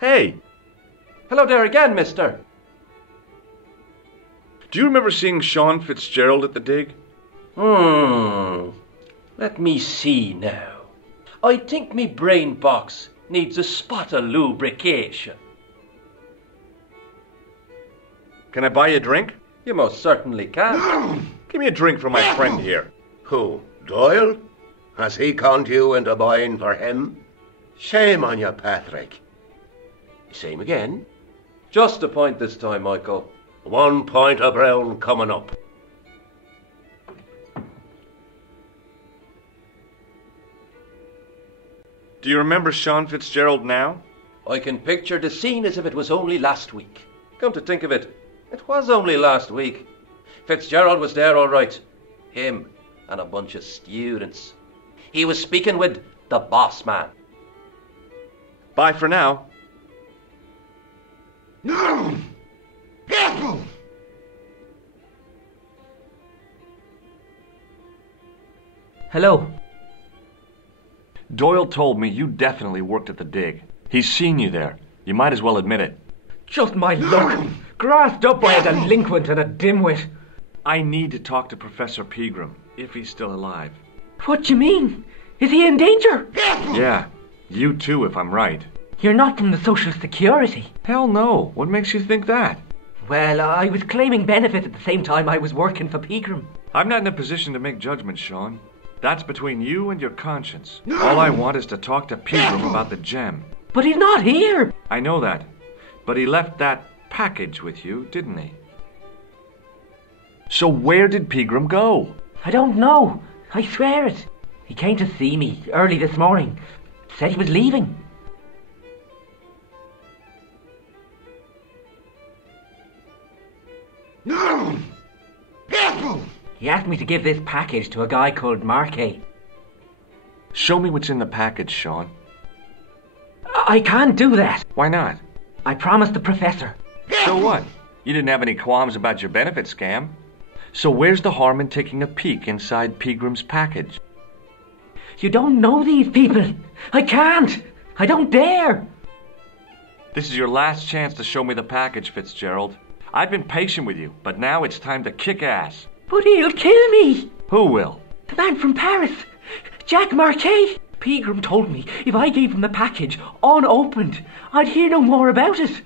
Hey! Hello there again, mister. Do you remember seeing Sean Fitzgerald at the dig? Let me see now. I think me brain box needs a spot of lubrication. Can I buy you a drink? You most certainly can. Give me a drink for my friend here. Who, Doyle? Has he conned you into buying for him? Shame on you, Patrick. Same again. Just a point this time, Michael. 1 point of brown coming up. Do you remember Sean Fitzgerald now? I can picture the scene as if it was only last week. Come to think of it, it was only last week. Fitzgerald was there all right. Him and a bunch of students. He was speaking with the boss man. Bye for now. No! Careful! Hello. Doyle told me you definitely worked at the dig. He's seen you there. You might as well admit it. Just my luck. Grasped up by a delinquent and a dimwit. I need to talk to Professor Pegram, if he's still alive. What do you mean? Is he in danger? Yeah, you too, if I'm right. You're not from the Social Security. Hell no. What makes you think that? Well, I was claiming benefit at the same time I was working for Pegram. I'm not in a position to make judgments, Sean. That's between you and your conscience. All I want is to talk to Pegram about the gem. But he's not here. I know that. But he left that package with you, didn't he? So where did Pegram go? I don't know. I swear it. He came to see me early this morning. Said he was leaving. No! Careful! He asked me to give this package to a guy called Marquet. Show me what's in the package, Sean. I can't do that. Why not? I promised the professor. So what? You didn't have any qualms about your benefit scam. So where's the harm in taking a peek inside Pegram's package? You don't know these people. I can't. I don't dare. This is your last chance to show me the package, Fitzgerald. I've been patient with you, but now it's time to kick ass. But he'll kill me. Who will? The man from Paris. Jack Marquet. Pegram told me if I gave him the package unopened, I'd hear no more about it.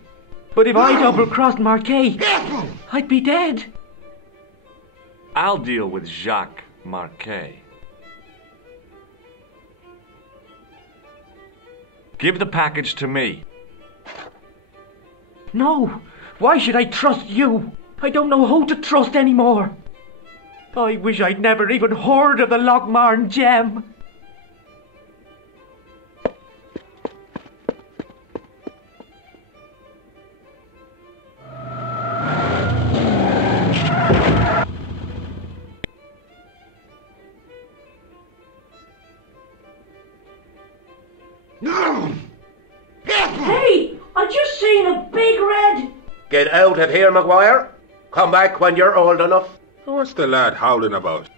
But if I double-crossed Marquet, I'd be dead. I'll deal with Jacques Marquet. Give the package to me. No. Why should I trust you? I don't know who to trust anymore. I wish I'd never even heard of the Lochmarn gem. No! Hey! I just seen a big red... Get out of here, Maguire. Come back when you're old enough. What's the lad howling about?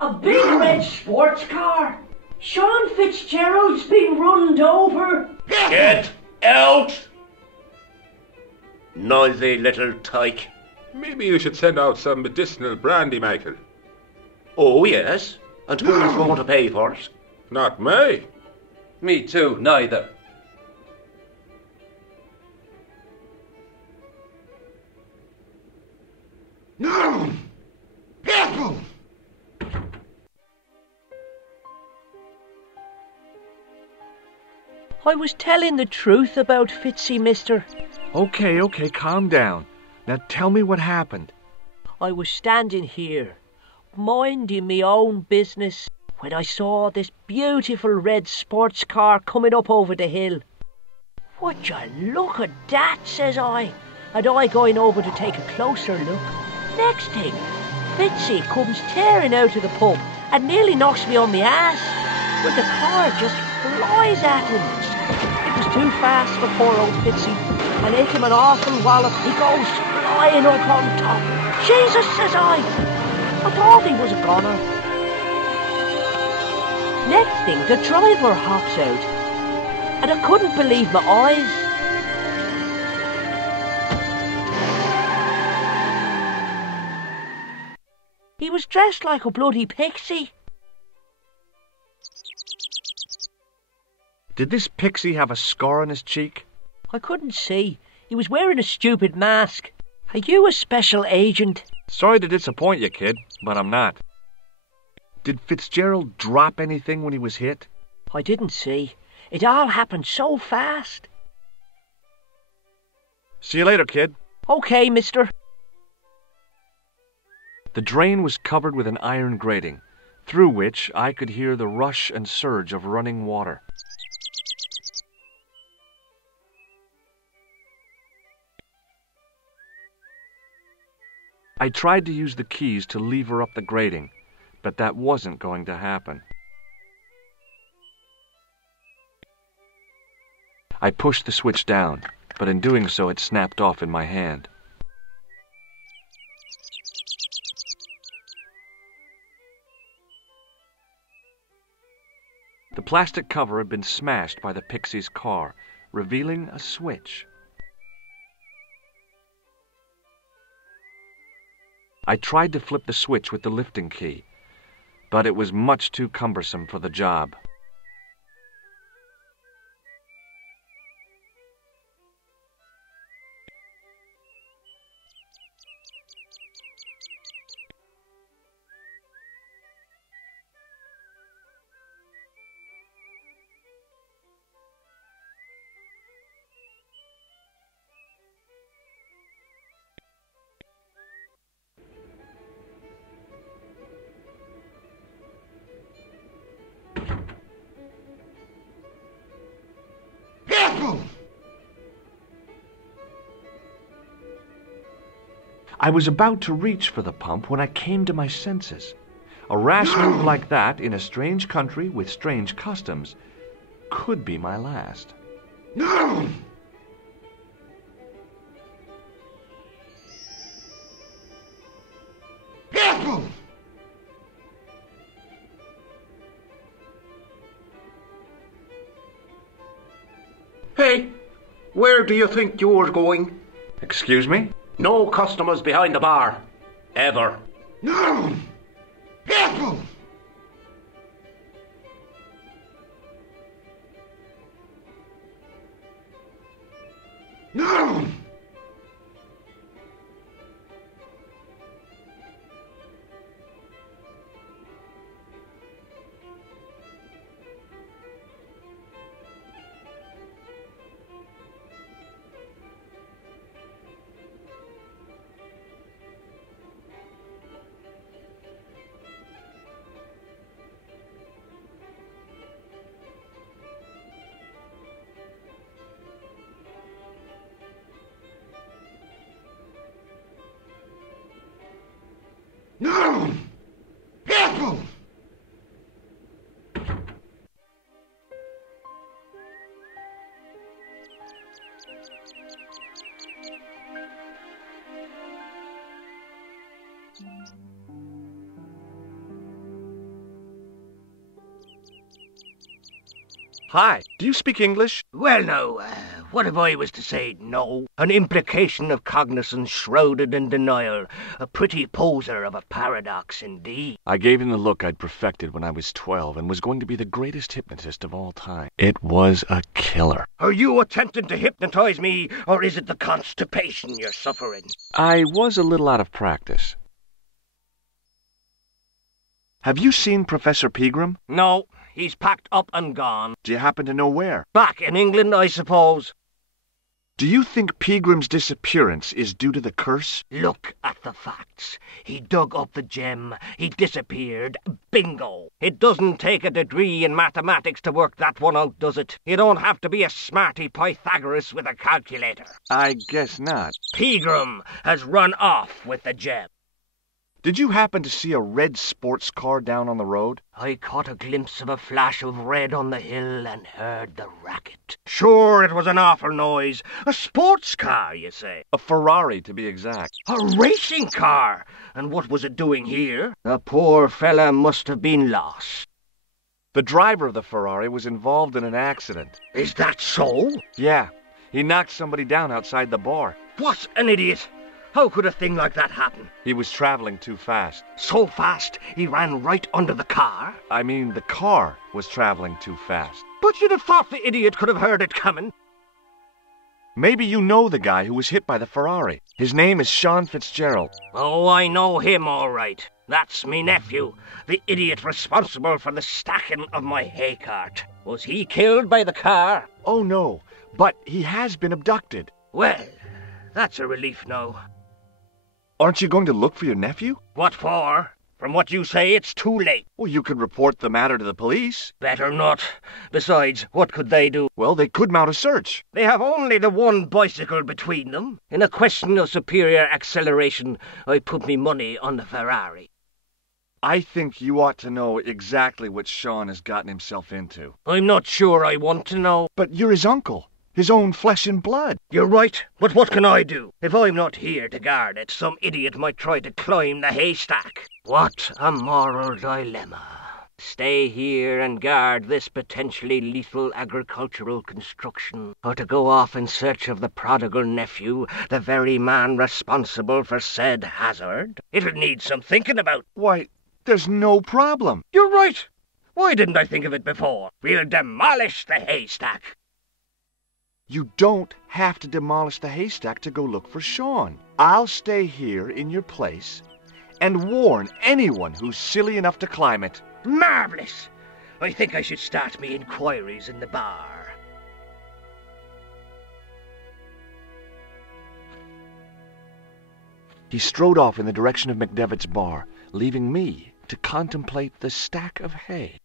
A big red sports car. Sean Fitzgerald's been runned over. Get out! Noisy little tyke. Maybe you should send out some medicinal brandy, Michael. Oh, yes. And who's going to pay for it? Not me. Me too, neither. No! Careful! I was telling the truth about Fitzy, mister. Okay, calm down. Now tell me what happened. I was standing here, minding me own business, when I saw this beautiful red sports car coming up over the hill. Would you look at that, says I, and I going over to take a closer look. Next thing, Fitzy comes tearing out of the pub and nearly knocks me on my ass, but the car just flies at him. It was too fast for poor old Fitzy, and hit him an awful wallop. He goes flying up on top. Jesus, says I thought he was a goner. Next thing, the driver hops out, and I couldn't believe my eyes. He was dressed like a bloody pixie. Did this pixie have a scar on his cheek? I couldn't see. He was wearing a stupid mask. Are you a special agent? Sorry to disappoint you, kid, but I'm not. Did Fitzgerald drop anything when he was hit? I didn't see. It all happened so fast. See you later, kid. Okay, mister. The drain was covered with an iron grating, through which I could hear the rush and surge of running water. I tried to use the keys to lever up the grating, but that wasn't going to happen. I pushed the switch down, but in doing so it snapped off in my hand. The plastic cover had been smashed by the pixie's car, revealing a switch. I tried to flip the switch with the lifting key, but it was much too cumbersome for the job. I was about to reach for the pump when I came to my senses. A rash move like that in a strange country with strange customs could be my last. Hey, where do you think you're going? Excuse me? No customers behind the bar. Ever. No! No! No! Careful! Hi, do you speak English? Well, now, what if I was to say no? An implication of cognizance shrouded in denial. A pretty poser of a paradox indeed. I gave him the look I'd perfected when I was 12 and was going to be the greatest hypnotist of all time. It was a killer. Are you attempting to hypnotize me, or is it the constipation you're suffering? I was a little out of practice. Have you seen Professor Pegram? No, he's packed up and gone. Do you happen to know where? Back in England, I suppose. Do you think Pegram's disappearance is due to the curse? Look at the facts. He dug up the gem. He disappeared. Bingo. It doesn't take a degree in mathematics to work that one out, does it? You don't have to be a smarty Pythagoras with a calculator. I guess not. Pegram has run off with the gem. Did you happen to see a red sports car down on the road? I caught a glimpse of a flash of red on the hill and heard the racket. Sure, it was an awful noise. A sports car, you say? A Ferrari, to be exact. A racing car? And what was it doing here? The poor fella must have been lost. The driver of the Ferrari was involved in an accident. Is that so? Yeah, he knocked somebody down outside the bar. What an idiot! How could a thing like that happen? He was traveling too fast. So fast, he ran right under the car? I mean, the car was traveling too fast. But you'd have thought the idiot could have heard it coming. Maybe you know the guy who was hit by the Ferrari. His name is Sean Fitzgerald. Oh, I know him all right. That's me nephew, the idiot responsible for the stacking of my hay cart. Was he killed by the car? Oh, no, but he has been abducted. Well, that's a relief now. Aren't you going to look for your nephew? What for? From what you say, it's too late. Well, you could report the matter to the police. Better not. Besides, what could they do? Well, they could mount a search. They have only the one bicycle between them. In a question of superior acceleration, I put me money on the Ferrari. I think you ought to know exactly what Sean has gotten himself into. I'm not sure I want to know. But you're his uncle. His own flesh and blood. You're right, but what can I do? If I'm not here to guard it, some idiot might try to climb the haystack. What a moral dilemma. Stay here and guard this potentially lethal agricultural construction, or to go off in search of the prodigal nephew, the very man responsible for said hazard? It'll need some thinking about. Why, there's no problem. You're right. Why didn't I think of it before? We'll demolish the haystack. You don't have to demolish the haystack to go look for Sean. I'll stay here in your place and warn anyone who's silly enough to climb it. Marvellous! I think I should start me inquiries in the bar. He strode off in the direction of McDevitt's bar, leaving me to contemplate the stack of hay.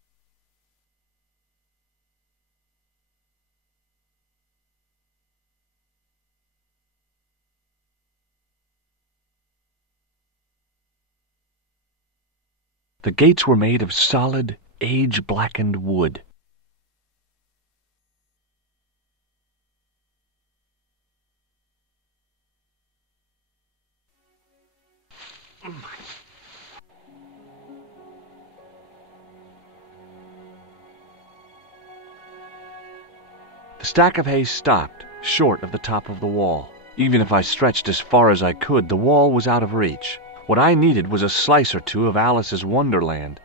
The gates were made of solid, age-blackened wood. The stack of hay stopped short of the top of the wall. Even if I stretched as far as I could, the wall was out of reach. What I needed was a slice or two of Alice's Wonderland.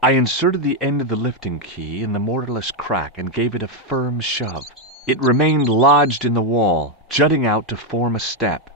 I inserted the end of the lifting key in the mortarless crack and gave it a firm shove. It remained lodged in the wall, jutting out to form a step.